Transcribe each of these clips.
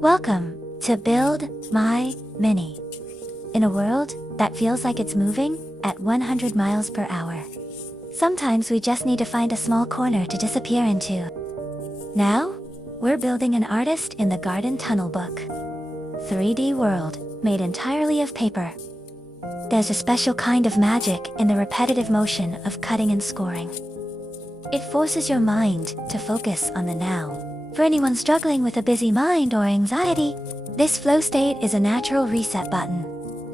Welcome to Build My Mini. In a world that feels like it's moving at 100 miles per hour. Sometimes we just need to find a small corner to disappear into. Now, we're building an artist in the garden tunnel book. 3D world, made entirely of paper. There's a special kind of magic in the repetitive motion of cutting and scoring. It forces your mind to focus on the now. For anyone struggling with a busy mind or anxiety, this flow state is a natural reset button.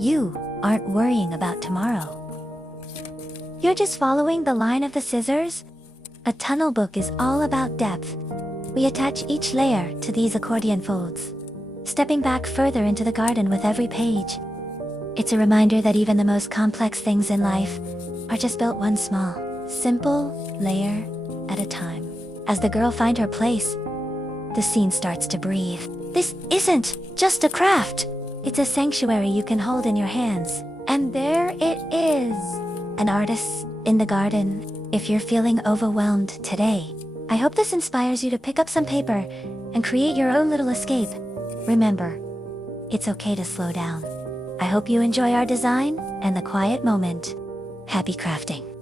You aren't worrying about tomorrow. You're just following the line of the scissors. A tunnel book is all about depth. We attach each layer to these accordion folds, stepping back further into the garden with every page. It's a reminder that even the most complex things in life are just built one small, simple layer at a time. As the girl finds her place, the scene starts to breathe. This isn't just a craft. It's a sanctuary you can hold in your hands. And there it is. An artist in the garden. If you're feeling overwhelmed today, I hope this inspires you to pick up some paper and create your own little escape. Remember, it's okay to slow down. I hope you enjoy our design and the quiet moment. Happy crafting.